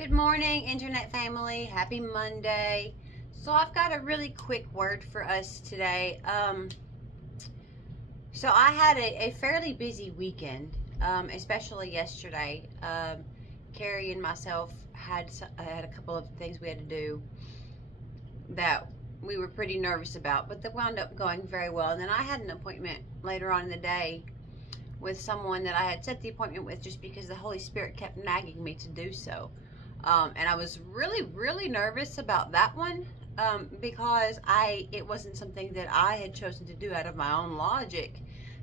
Good morning, Internet family. Happy Monday. So I've got a really quick word for us today. So I had a fairly busy weekend, especially yesterday. Carrie and myself had a couple of things we had to do that we were pretty nervous about, but they wound up going very well. And then I had an appointment later on in the day with someone that I had set the appointment with just because the Holy Spirit kept nagging me to do so. And I was really nervous about that one because it wasn't something that I had chosen to do out of my own logic,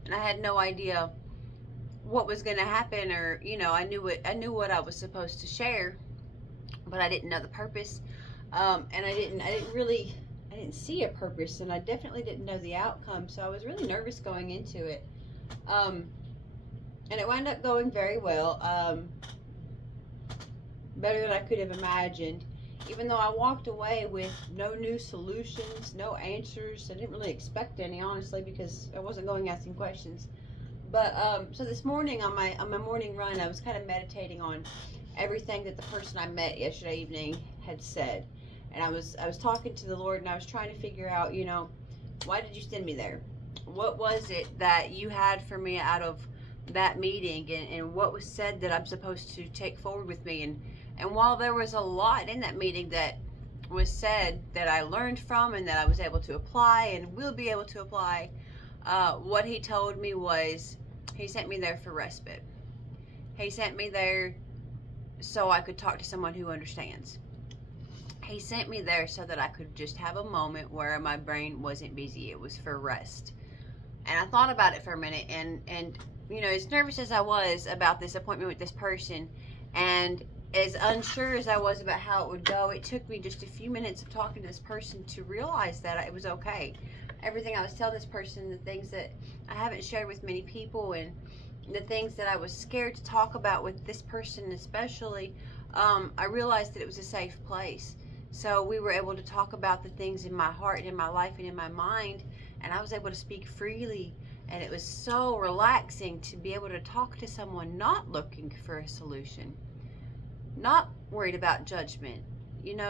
and I had no idea what was going to happen, or I knew what I was supposed to share, but I didn't know the purpose, and I didn't see a purpose, and I definitely didn't know the outcome. So I was really nervous going into it, and it wound up going very well. Better than I could have imagined, even though I walked away with no new solutions, no answers. I didn't really expect any, honestly, because I wasn't going asking questions. But so this morning on my morning run, I was kind of meditating on everything that the person I met yesterday evening had said, and I was talking to the Lord, and I was trying to figure out, why did you send me there? What was it that you had for me out of that meeting, and what was said that I'm supposed to take forward with me? And while there was a lot in that meeting that was said that I learned from and that I was able to apply and will be able to apply, what he told me was he sent me there for respite. He sent me there so I could talk to someone who understands. He sent me there so that I could just have a moment where my brain wasn't busy. It was for rest. And I thought about it for a minute, and as nervous as I was about this appointment with this person, and as unsure as I was about how it would go, it took me just a few minutes of talking to this person to realize that it was okay. Everything I was telling this person, the things that I haven't shared with many people, and the things that I was scared to talk about with this person especially, I realized that it was a safe place. So we were able to talk about the things in my heart and in my life and in my mind, and I was able to speak freely. And it was so relaxing to be able to talk to someone not looking for a solution, not worried about judgment,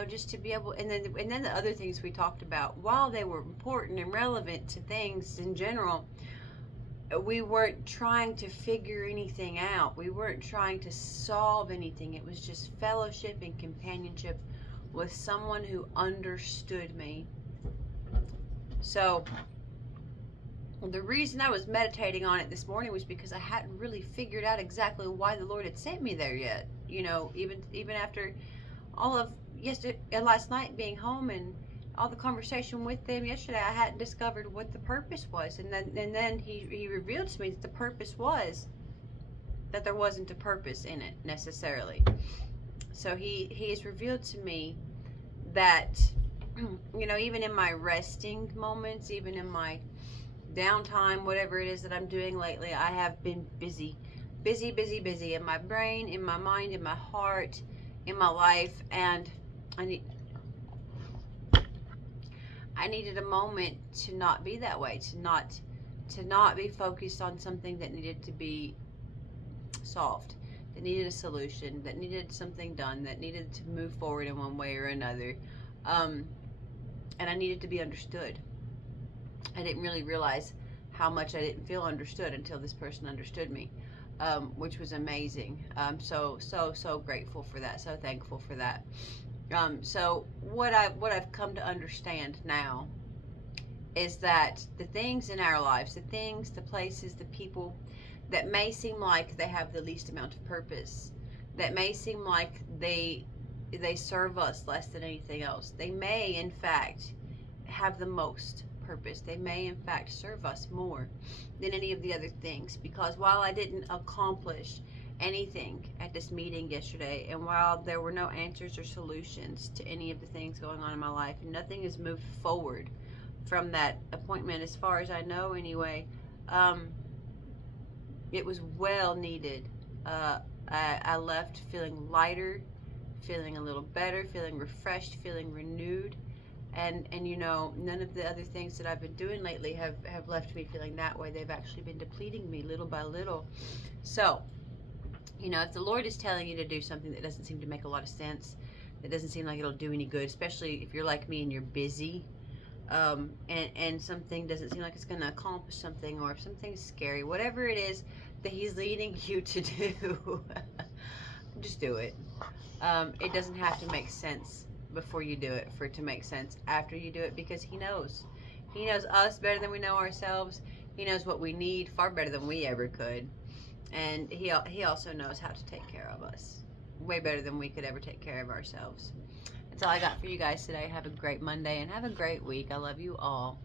just to be able, and then the other things we talked about, while they were important and relevant to things in general, we weren't trying to figure anything out. We weren't trying to solve anything. It was just fellowship and companionship with someone who understood me. So the reason I was meditating on it this morning was because I hadn't really figured out exactly why the Lord had sent me there yet. Even after all of yesterday and last night being home and all the conversation with them yesterday, I hadn't discovered what the purpose was. And then he revealed to me that the purpose was that there wasn't a purpose in it necessarily. So he has revealed to me that even in my resting moments, even in my downtime, whatever it is that I'm doing lately, I have been busy in my brain, in my mind, in my heart, in my life, and I needed a moment to not be that way, to not be focused on something that needed to be solved, that needed a solution, that needed something done, that needed to move forward in one way or another, and I needed to be understood. I didn't really realize how much I didn't feel understood until this person understood me, which was amazing. So grateful for that. So thankful for that. So what I've come to understand now is that the things in our lives, the things, the places, the people that may seem like they have the least amount of purpose, that may seem like they serve us less than anything else, they may in fact have the most purpose. They may in fact serve us more than any of the other things, because while I didn't accomplish anything at this meeting yesterday, and while there were no answers or solutions to any of the things going on in my life, and nothing has moved forward from that appointment as far as I know anyway, it was well needed. I left feeling lighter, feeling a little better, feeling refreshed, feeling renewed. And none of the other things that I've been doing lately have left me feeling that way. They've actually been depleting me little by little. So You know, if the Lord is telling you to do something that doesn't seem to make a lot of sense, that doesn't seem like it'll do any good, especially if you're like me and you're busy, and something doesn't seem like it's going to accomplish something, or if something's scary, whatever it is that He's leading you to do, just do it. It doesn't have to make sense before you do it for it to make sense after you do it, because He knows. He knows us better than we know ourselves. He knows what we need far better than we ever could. And he also knows how to take care of us way better than we could ever take care of ourselves. That's all I got for you guys today. Have a great Monday and have a great week. I love you all.